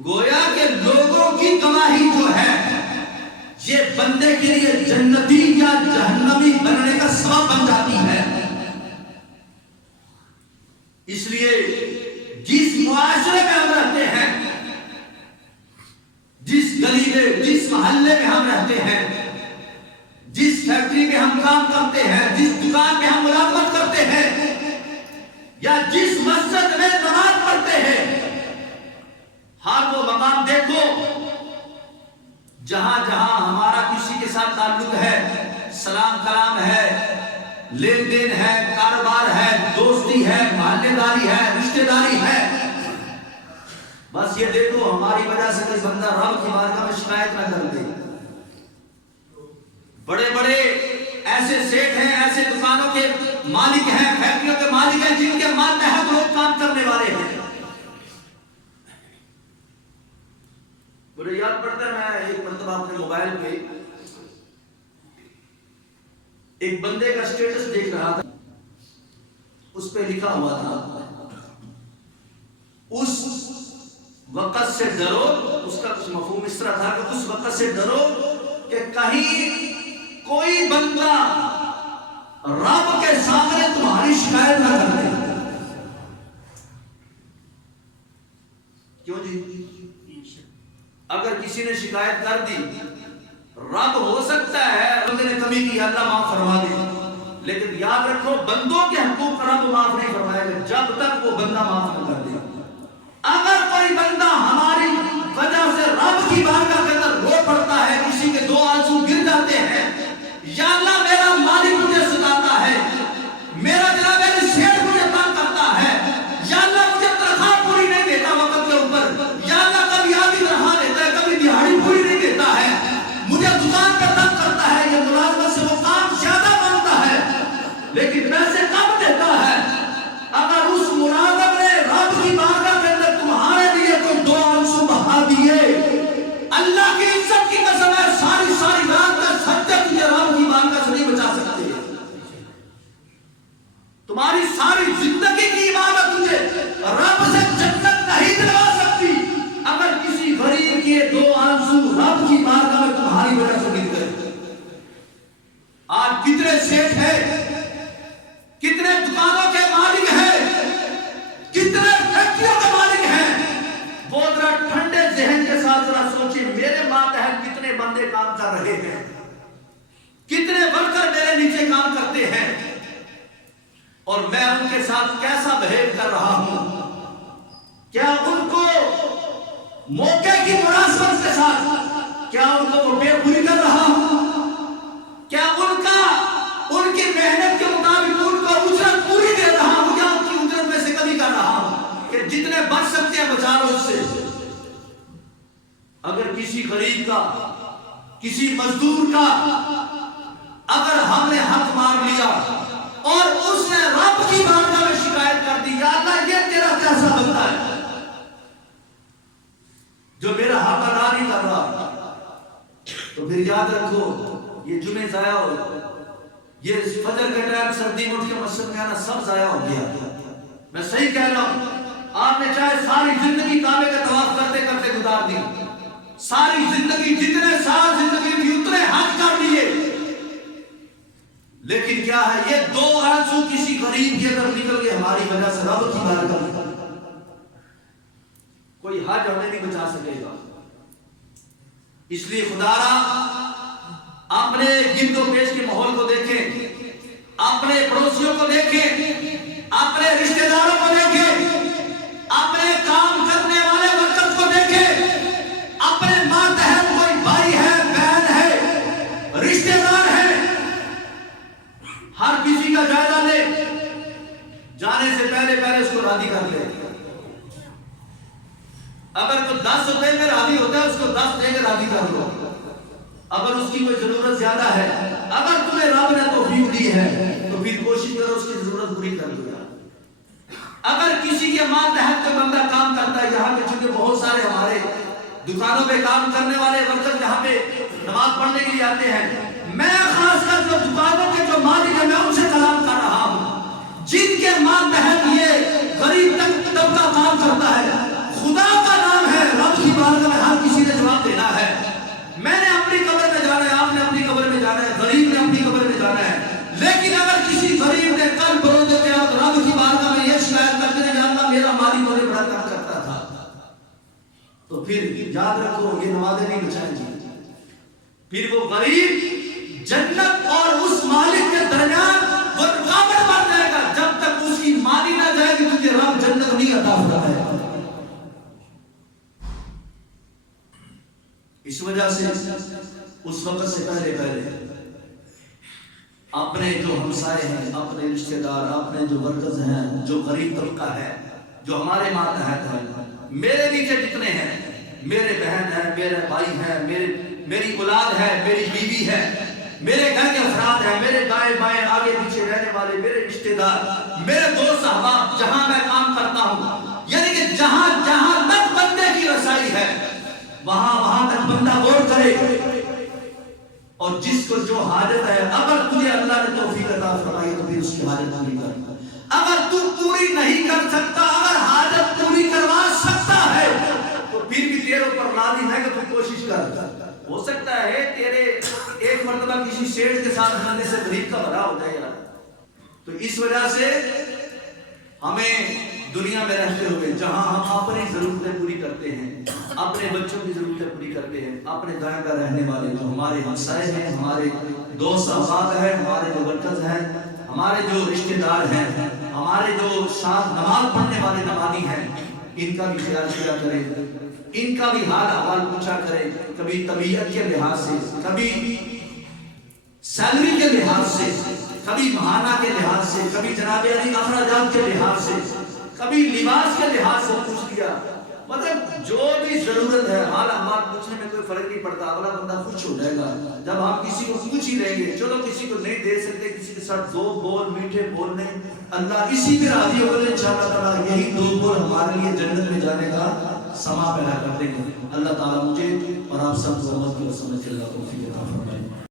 گویا کہ لوگوں کی گواہی جو ہے یہ بندے کے لیے جنتی یا جہنمی بننے کا سبب بن جاتی ہے۔ اس لیے جس معاشرے میں ہم رہتے ہیں، جس گلی میں، جس محلے میں ہم رہتے ہیں، جس فیکٹری میں ہم کام کرتے ہیں، جس دکان میں ہم ملازمت کرتے ہیں، یا جس مسجد میں نماز پڑھتے ہیں، ہر وہ مقام دیکھو جہاں جہاں ہمارا کسی کے ساتھ تعلق ہے، سلام کلام ہے، لین دین ہے، کاروبار ہے، دوستی ہے، محلے داری ہے، رشتہ داری ہے، بس یہ دیکھو ہماری وجہ سے کوئی بندہ رب کی بارگاہ میں شکایت نہ کر دے۔ بڑے بڑے ایسے سیٹ ہیں، ایسے دکانوں کے مالک ہیں، فیکٹریوں کے مالک ہیں جن کے ماتحت لوگ کام کرنے والے ہیں۔ مجھے یاد پڑتا ہے، میں ایک مرتبہ اپنے موبائل پہ ایک بندے کا سٹیٹس دیکھ رہا تھا، اس پہ لکھا ہوا تھا اس وقت سے ڈرو، اس کا کچھ مفہوم اس طرح تھا کہ اس وقت سے ڈرو کہ کہیں کوئی بندہ رب کے سامنے تمہاری شکایت نہ کر دے۔ کیوں جی؟ اگر کسی نے شکایت کر دی، رب ہو سکتا ہے بندے نے کمی کی، اللہ معاف فرما دے، لیکن یاد رکھو بندوں کے حقوق رب معاف نہیں فرمائے گا جب تک وہ بندہ معاف نہ کر دے۔ اگر کوئی بندہ ہماری وجہ سے رب کی بارگاہ کے اندر رو پڑتا ہے، کسی کے دو آنسو گر جاتے ہیں، یا اللہ میرا مالک مجھے ستاتا ہے، میرا جناب میری شیخ مجھے تنگ کرتا ہے، یا اللہ مجھے تنخواہ پوری نہیں دیتا وقت کے اوپر، یا اللہ کبھی آدھی تنخواہ دیتا ہے، کبھی دہاڑی پوری نہیں دیتا ہے، مجھے دکان پر تنگ کرتا ہے، یہ ملازمت سے وہ کام زیادہ مانگتا ہے لیکن پیسے کم دیتا ہے۔ اگر اس ملازم نے رب کی بارگاہ کے اندر تمہارے لیے کوئی دو آنسو بہا دیے، اللہ کی عزت کی قسم ہے ساری ساری رات کا سجدہ تجھے رب کی بارگاہ سے نہیں بچا سکتے، تمہاری ساری زندگی کی عبادت تجھے رب سے جنت نہیں دلوا سکتی اگر کسی غریب کے دو آنسو رب کی بارگاہ میں تمہاری وجہ سے گر گئے۔ آج کتنے سیٹ ہیں، کتنے دکانوں کے مالک ہیں، کتنے فیکٹریوں کے مالک ہیں، وہ ذرا ٹھنڈے ذہن کے ساتھ ذرا سوچیں میرے ماتحت کتنے بندے کام کر رہے ہیں، کتنے ورکر میرے نیچے کام کرتے ہیں، اور میں ان کے ساتھ کیسا بہیو کر رہا ہوں۔ کیا ان کو موقع کی مناسبت کے ساتھ کیا ان کو پے پوری کر رہا ہوں؟ کیا ان کی محنت کے مطابق ان کو اجرت پوری دے رہا ہوں یا ان کی اجرت میں سے کمی کر رہا ہوں کہ جتنے بچ سکتے ہیں بچا لو اس سے؟ اگر کسی غریب کا، کسی مزدور کا اگر ہم نے حق مار لیا اور اس نے رب کی بارگاہ میں شکایت کر دی، یا اللہ یہ تیرا کیسا بندہ ہے جو میرا حق ادا نہیں کر رہا، تو پھر یاد رکھو یہ جمعے ضائع ہو، یہ فجر کے ٹائم سردی میں اٹھ کے مسجد میں آنا سب ضائع ہو گیا۔ میں صحیح کہہ رہا ہوں، آپ نے چاہے ساری زندگی کعبے کا طواف کرتے کرتے گزار دی، ساری زندگی جتنے سال زندگی تھی اتنے حج کر لیے، لیکن کیا ہے یہ دو آنسو کسی غریب کے اندر نکل گئے ہماری وجہ سے رب کی بارگاہ میں، کوئی حج ہمیں نہیں بچا سکے گا۔ اس لیے خدا را اپنے گرد و پیش کے ماحول کو دیکھیں، اپنے پڑوسیوں کو دیکھیں، اپنے رشتہ داروں کو دیکھیں، اپنے کام کرنے والے ورکرز کو دیکھیں، اپنے ماتحت کوئی بھائی ہے، بہن ہے، رشتہ دار ہے، ہر کسی کا جائزہ لے، جانے سے پہلے اس کو راضی کر لے۔ اگر کوئی 10 روپے میں راضی ہوتا ہے اس کو 10 دے کے راضی کر لو۔ اگر اس کی کوئی ضرورت زیادہ ہے، اگر تمہیں رب نے توفیق دی ہے تو پھر کوشش کرو اس کی ضرورت پوری کر دو۔ اگر کسی کے ماتحت کوئی بندہ کام کرتا ہے، یہاں پہ چونکہ بہت سارے ہمارے دکانوں پہ کام کرنے والے ورکر یہاں پہ نماز پڑھنے کے لیے آتے ہیں، میں خاص کر جو دکانوں کے جو مالک ہیں میں ان سے کلام کر رہا ہوں جن کے ماتحت یہ غریب طبقہ کام کرتا ہے، خدا کا نام ہے، رب کی پھر یاد رکھو یہ نمازیں نہیں بچائیں گی. پھر وہ غریب جنت اور اس مالک کے درمیان وہ رکاوٹ بن جائے گا. جب تک اس کی مانی نہ جائے گی تجھے رب جنت نہیں عطا فرمائے گا. اس وجہ سے اس وقت سے پہلے اپنے جو ہمسائے ہیں، اپنے رشتہ دار، اپنے جو ورکرز ہیں، جو غریب طبقہ ہے، جو ہمارے ماتحت ہے، میرے نیچے جتنے ہیں، میرے بہن ہیں، میرے بھائی ہیں، میری اولاد ہے، میری بیوی ہے، میرے گھر کے افراد ہیں، میرے دائیں بائیں آگے پیچھے رہنے والے میرے رشتہ دار، میرے دوست احباب، جہاں میں کام کرتا ہوں، یعنی کہ جہاں جہاں تک بندے کی رسائی ہے وہاں تک بندہ غور کرے. اور جس کو جو حاجت ہے، اگر تجھے اللہ نے توفیق عطا فرمائی تو پھر اس کی حاجت پوری کر. اگر تو پوری نہیں کر سکتا، اگر حاجت پوری کروا سکتا ہے تو پھر بھی تیرے اوپر لازم ہے کہ تو کوشش کر. ہو سکتا ہے تیرے ایک مرتبہ کسی شیخ کے ساتھ ملنے سے غریب کا بھلا ہو جائے یار. تو اس وجہ سے ہمیں دنیا میں رہتے ہوئے جہاں ہم اپنی ضرورتیں پوری کرتے ہیں، اپنے بچوں کی ضرورتیں پوری کرتے ہیں، اپنے دائیں بائیں رہنے والے جو ہمارے ہمسائے ہیں، ہمارے دوست احباب ہیں، ہمارے جو ورکرز ہیں، ہمارے جو رشتہ دار ہیں، ہمارے جو ساتھ نماز پڑھنے والے نمازی ہیں، ان کا بھی خیال کیا کریں، ان کا بھی حال احوال پوچھا کریں. کبھی طبیعت کے لحاظ سے، کبھی سیلری کے لحاظ سے، کبھی ماہانہ کے لحاظ سے، کبھی جناب علی اخراجات کے لحاظ سے، کبھی لباس کے لحاظ سے پوچھ لیا. مطلب جو بھی ضرورت ہے حال احوال پوچھنے میں کوئی فرق نہیں پڑتا. اگلا بندہ خوش ہو جائے گا جب ہم کسی کو پوچھ ہی لیں گے. چلو کسی کو نہیں دے سکتے، کسی کے ساتھ دو بول میٹھے بولنے، اللہ اسی پہ راضی ہو گئے انشاءاللہ تعالیٰ یہی دو بول ہمارے لیے جنت میں جانے کا سما پیدا کر دیں گے. اللہ تعالیٰ مجھے اور آپ سب کو رحمت کی اور سمجھ کے اللہ توفیق عطا فرمائے.